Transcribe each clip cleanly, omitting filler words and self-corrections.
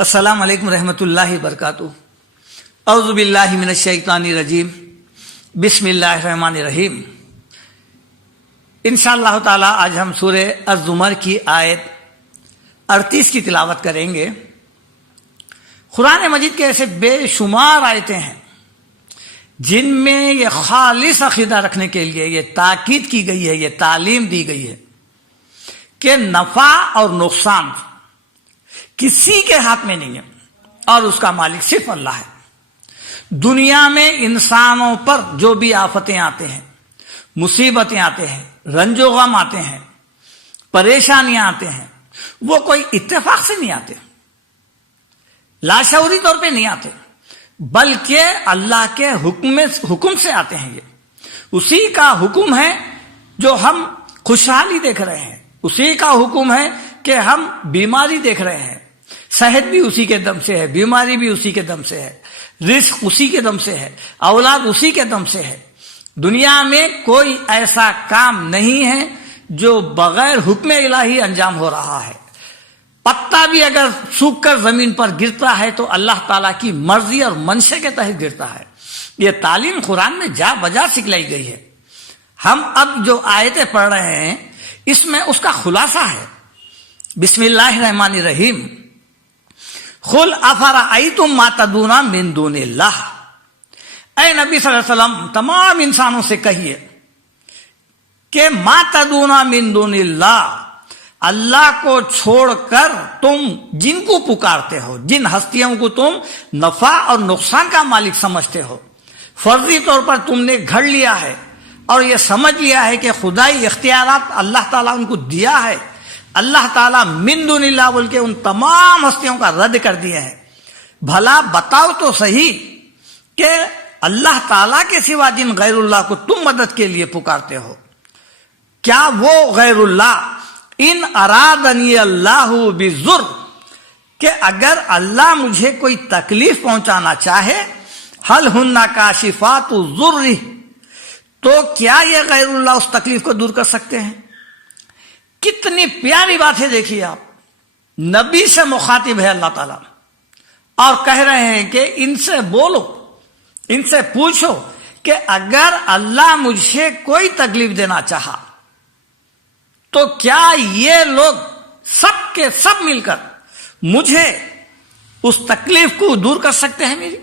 السلام علیکم رحمۃ اللہ وبرکاتہ۔ اعوذ باللہ من الشیطان الرجیم، بسم اللہ الرحمن الرحیم۔ انشاءاللہ تعالی آج ہم سورہ الزمر کی آیت 38 کی تلاوت کریں گے۔ قرآن مجید کے ایسے بے شمار آیتیں ہیں جن میں یہ خالص عقیدہ رکھنے کے لیے یہ تاکید کی گئی ہے، یہ تعلیم دی گئی ہے کہ نفع اور نقصان کسی کے ہاتھ میں نہیں ہے اور اس کا مالک صرف اللہ ہے۔ دنیا میں انسانوں پر جو بھی آفتیں آتے ہیں، مصیبتیں آتے ہیں، رنج و غم آتے ہیں، پریشانیاں آتے ہیں، وہ کوئی اتفاق سے نہیں آتے، لاشعوری طور پہ نہیں آتے، بلکہ اللہ کے حکم سے آتے ہیں۔ یہ اسی کا حکم ہے جو ہم خوشحالی دیکھ رہے ہیں، اسی کا حکم ہے کہ ہم بیماری دیکھ رہے ہیں۔ صحت بھی اسی کے دم سے ہے، بیماری بھی اسی کے دم سے ہے، رزق اسی کے دم سے ہے، اولاد اسی کے دم سے ہے۔ دنیا میں کوئی ایسا کام نہیں ہے جو بغیر حکم الہی انجام ہو رہا ہے۔ پتا بھی اگر سوکھ کر زمین پر گرتا ہے تو اللہ تعالیٰ کی مرضی اور منشے کے تحت گرتا ہے۔ یہ تعلیم قرآن میں جا بجا سکھلائی گئی ہے۔ ہم اب جو آیتیں پڑھ رہے ہیں اس میں اس کا خلاصہ ہے۔ بسم اللہ الرحمن الرحیم۔ قل افرأیتم ما تدعون من دون اللہ، اے نبی صلی اللہ علیہ وسلم تمام انسانوں سے کہیے کہ ما تدعون من دون اللہ، اللہ کو چھوڑ کر تم جن کو پکارتے ہو، جن ہستیوں کو تم نفع اور نقصان کا مالک سمجھتے ہو، فرضی طور پر تم نے گھڑ لیا ہے اور یہ سمجھ لیا ہے کہ خدائی اختیارات اللہ تعالیٰ ان کو دیا ہے۔ اللہ تعالیٰ من دون اللہ بول کے ان تمام ہستیوں کا رد کر دیے ہیں۔ بھلا بتاؤ تو صحیح کہ اللہ تعالیٰ کے سوا جن غیر اللہ کو تم مدد کے لیے پکارتے ہو، کیا وہ غیر اللہ ان ارادنی اللہ بضر، کہ اگر اللہ مجھے کوئی تکلیف پہنچانا چاہے، حل ہن کاشفات الضر، تو کیا یہ غیر اللہ اس تکلیف کو دور کر سکتے ہیں؟ کتنی پیاری بات ہے، دیکھیے آپ، نبی سے مخاطب ہے اللہ تعالیٰ اور کہہ رہے ہیں کہ ان سے بولو، ان سے پوچھو کہ اگر اللہ مجھے کوئی تکلیف دینا چاہا تو کیا یہ لوگ سب کے سب مل کر مجھے اس تکلیف کو دور کر سکتے ہیں میری؟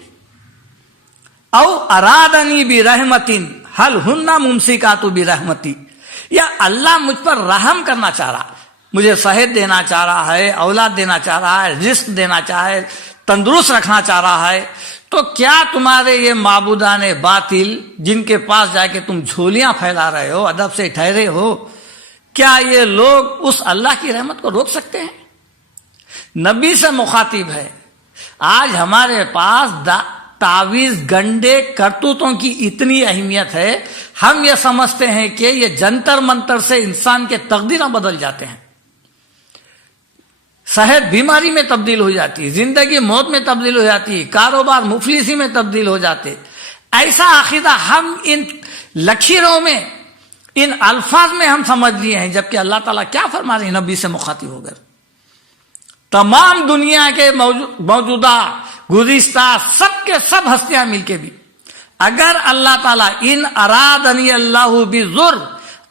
او ارادنی برحمت حل ہن ممسکات برحمتی، یا اللہ مجھ پر رحم کرنا چاہ رہا، مجھے صحت دینا چاہ رہا ہے، اولاد دینا چاہ رہا ہے، رزق دینا چاہے، تندرست رکھنا چاہ رہا ہے، تو کیا تمہارے یہ معبودان باطل جن کے پاس جا کے تم جھولیاں پھیلا رہے ہو، ادب سے ٹھہرے ہو، کیا یہ لوگ اس اللہ کی رحمت کو روک سکتے ہیں؟ نبی سے مخاطب ہے۔ آج ہمارے پاس تعویذ گنڈے کرتوتوں کی اتنی اہمیت ہے، ہم یہ سمجھتے ہیں کہ یہ جنتر منتر سے انسان کے تقدیریں بدل جاتے ہیں، صحت بیماری میں تبدیل ہو جاتی، زندگی موت میں تبدیل ہو جاتی، کاروبار مفلسی میں تبدیل ہو جاتے۔ ایسا عقیدہ ہم ان لکیروں میں، ان الفاظ میں ہم سمجھ لیے ہیں، جبکہ اللہ تعالیٰ کیا فرما رہے ہیں نبی سے مخاطب ہو کر؟ تمام دنیا کے موجودہ گزشتہ سب کے سب ہستیاں مل کے بھی اگر اللہ تعالیٰ ان ارادنی اللہ بضر،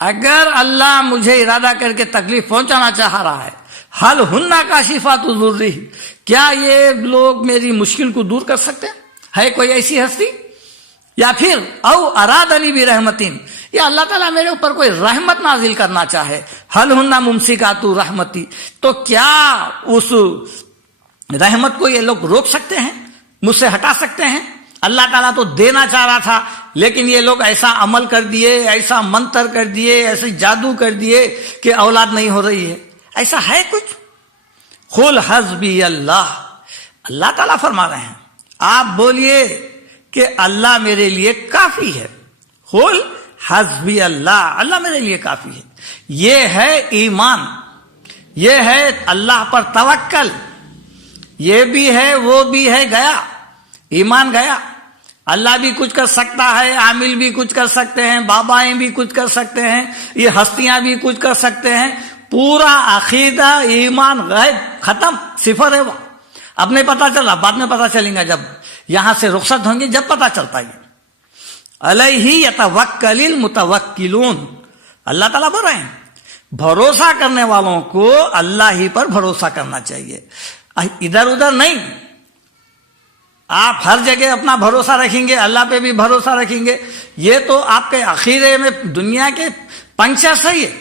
اگر اللہ مجھے ارادہ کر کے تکلیف پہنچانا چاہ رہا ہے، حل ہن کاشفات الضر، کیا یہ لوگ میری مشکل کو دور کر سکتے ہیں؟ ہے کوئی ایسی ہستی؟ یا پھر او ارادنی برحمت، یا اللہ تعالیٰ میرے اوپر کوئی رحمت نازل کرنا چاہے، حل ہن ممسکات رحمتی، تو کیا اس رحمت کو یہ لوگ روک سکتے ہیں، مجھ سے ہٹا سکتے ہیں؟ اللہ تعالیٰ تو دینا چاہ رہا تھا، لیکن یہ لوگ ایسا عمل کر دیے، ایسا منتر کر دیے، ایسے جادو کر دیے کہ اولاد نہیں ہو رہی ہے۔ ایسا ہے کچھ؟ قل حسبی اللہ، اللہ تعالیٰ فرما رہے ہیں، آپ بولیے کہ اللہ میرے لیے کافی ہے۔ قل حسبی اللہ، اللہ میرے لیے کافی ہے۔ یہ ہے ایمان، یہ ہے اللہ پر توکل، یہ بھی ہے وہ بھی ہے، گیا ایمان گیا۔ اللہ بھی کچھ کر سکتا ہے، عامل بھی کچھ کر سکتے ہیں، بابائیں بھی کچھ کر سکتے ہیں، یہ ہستیاں بھی کچھ کر سکتے ہیں، پورا عقیدہ ایمان غیب ختم، صفر ہے وہ۔ اب نہیں پتا چلا، بعد میں پتا چلیں گا جب یہاں سے رخصت ہوں گے، جب پتا چلتا ہے. علیہ یتوکل المتوکلون، اللہ تعالیٰ بول رہے ہیں بھروسہ کرنے والوں کو اللہ ہی پر بھروسہ کرنا چاہیے، ادھر ادھر نہیں. آپ ہر جگہ اپنا بھروسہ رکھیں گے، اللہ پہ بھی بھروسہ رکھیں گے، یہ تو آپ کے عقیدے میں دنیا کے پنچر صحیح ہے،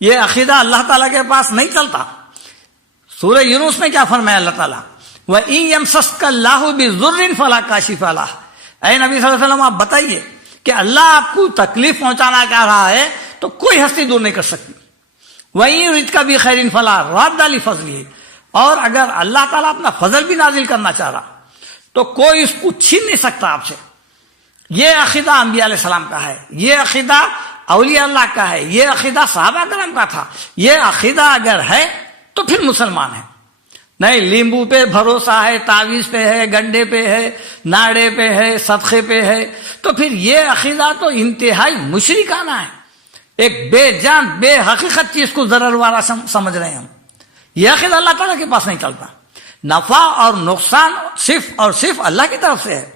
یہ عقیدہ اللہ تعالیٰ کے پاس نہیں چلتا. سورہ یونس میں کیا فرمایا اللہ تعالیٰ؟ وَإِن يَمْسَسْكَ اللَّهُ بِضُرٍّ فَلَا كَاشِفَ لَهُ. اے نبی صلی اللہ علیہ وسلم آپ بتائیے کہ اللہ آپ کو تکلیف پہنچانا چاہ رہا ہے تو کوئی ہستی دور نہیں کر سکتی. وَإِن يُرِدْكَ بِخَيْرٍ فَلَا رَادَّ لِفَضْلِهِ. اور اگر اللہ تعالیٰ اپنا فضل بھی نازل کرنا چاہ رہا تو کوئی اس کو چھین نہیں سکتا آپ سے. یہ عقیدہ انبیاء علیہ السلام کا ہے، یہ عقیدہ اولیاء اللہ کا ہے، یہ عقیدہ صحابہ کرام کا تھا. یہ عقیدہ اگر ہے تو پھر مسلمان ہے. نہیں لیمبو پہ بھروسہ ہے، تعویذ پہ ہے، گنڈے پہ ہے، ناڑے پہ ہے، صدقے پہ ہے، تو پھر یہ عقیدہ تو انتہائی مشرکانہ ہے. ایک بے جان بے حقیقت چیز کو ضرر والا سمجھ رہے ہیں ہم. یہ عقیدہ اللہ تعالیٰ کے پاس نہیں چلتا. نفع اور نقصان صرف اور صرف اللہ کی طرف سے ہے.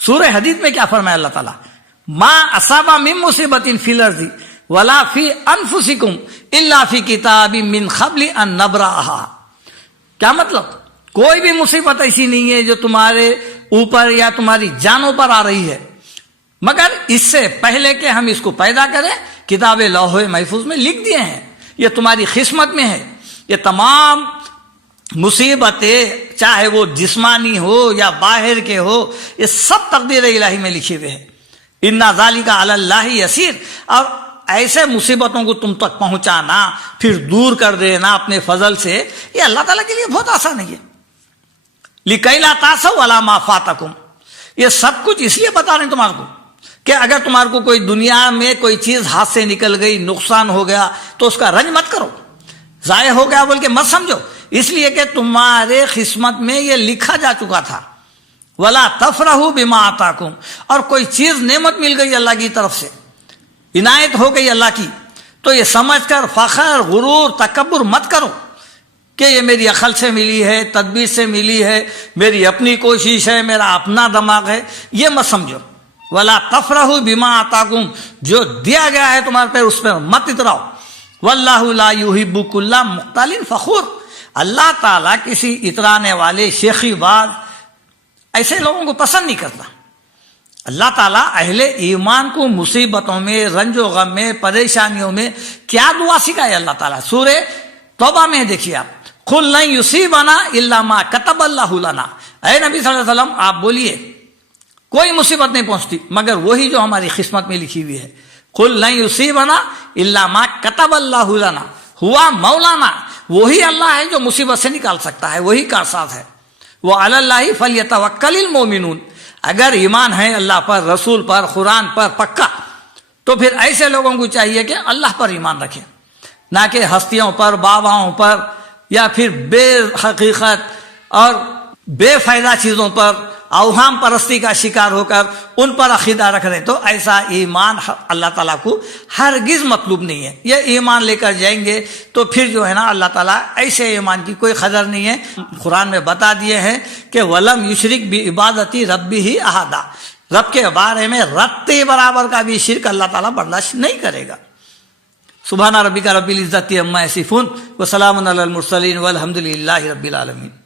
سورہ حدید میں کیا فرمایا اللہ تعالیٰ؟ ما اصاب من مصیبت فی الارض ولا فی انفسکم الا فی کتاب من قبل ان نبرأها. کیا مطلب؟ کوئی بھی مصیبت ایسی نہیں ہے جو تمہارے اوپر یا تمہاری جانوں پر آ رہی ہے مگر اس سے پہلے کہ ہم اس کو پیدا کریں کتاب لوح محفوظ میں لکھ دیے ہیں. یہ تمہاری قسمت میں ہے. یہ تمام مصیبتیں چاہے وہ جسمانی ہو یا باہر کے ہو، یہ سب تقدیر الہی میں لکھے ہوئے ہیں. اِنَّ ذَلِكَ عَلَى اللَّهِ يَسِيرٌ. اور ایسے مصیبتوں کو تم تک پہنچانا پھر دور کر دینا اپنے فضل سے، یہ اللہ تعالیٰ کے لیے بہت آسان ہے. لِكَيْ لَا تَأْسَوْا عَلَىٰ مَا فَاتَكُمْ. یہ سب کچھ اس لیے بتا رہے ہیں تمہارے کو کہ اگر تمہارے کو کوئی دنیا میں کوئی چیز ہاتھ سے نکل گئی، نقصان ہو گیا تو اس کا رنج مت کرو، ضائع ہو گیا بول کے مت سمجھو، اس لیے کہ تمہارے قسمت میں یہ لکھا جا چکا تھا. وَلَا تَفْرَحُوا بِمَا آتَاكُمْ. اور کوئی چیز نعمت مل گئی اللہ کی طرف سے، عنایت ہو گئی اللہ کی، تو یہ سمجھ کر فخر غرور تکبر مت کرو کہ یہ میری عقل سے ملی ہے، تدبیر سے ملی ہے، میری اپنی کوشش ہے، میرا اپنا دماغ ہے، یہ مت سمجھو. وَلَا تَفْرَحُوا بِمَا آتَاكُمْ. جو دیا گیا ہے تمہارے پہ اس پہ مت اتراؤ. وَاللَّهُ لَا يُحِبُّ كُلَّ مُخْتَالٍ فَخُورٍ. اللہ تعالیٰ کسی اترانے والے شیخی باز ایسے لوگوں کو پسند نہیں کرتا. اللہ تعالیٰ اہل ایمان کو مصیبتوں میں، رنج و غم میں، پریشانیوں میں کیا دعا سکھائے اللہ تعالیٰ. سورہ توبہ میں دیکھیے آپ، قُلْ لَن يُصِيبَنَا إِلَّا مَا كَتَبَ اللَّهُ لَنَا. اے نبی صلی اللہ علیہ وسلم آپ بولیے کوئی مصیبت نہیں پہنچتی مگر وہی جو ہماری قسمت میں لکھی ہوئی ہے. قُلْ لَن يُصِيبَنَا إِلَّا مَا كَتَبَ اللَّهُ لَنَا. ہوا مولانا، وہی اللہ ہے جو مصیبت سے نکال سکتا ہے، وہی کا ساتھ ہے. وَعَلَى اللَّهِ فَلْيَتَوَكَّلِ الْمُؤْمِنُونَ. اگر ایمان ہے اللہ پر، رسول پر، قرآن پر پکا، تو پھر ایسے لوگوں کو چاہیے کہ اللہ پر ایمان رکھیں، نہ کہ ہستیوں پر، باباؤں پر، یا پھر بے حقیقت اور بے فائدہ چیزوں پر اوہام پرستی کا شکار ہو کر ان پر عقیدہ رکھ رہے. تو ایسا ایمان اللہ تعالیٰ کو ہرگز مطلوب نہیں ہے. یہ ایمان لے کر جائیں گے تو پھر جو ہے نا اللہ تعالیٰ ایسے ایمان کی کوئی قدر نہیں ہے. قرآن میں بتا دیے ہیں کہ وَلَمْ يُشْرِكْ بِعِبَادَتِ رَبِّهِ أَحَدًا. رب کے بارے میں رتے برابر کا بھی شرک اللہ تعالیٰ برداشت نہیں کرے گا. سبحان ربک رب العزت عما یصفون وسلام علی المرسلین والحمد للہ رب العالمین.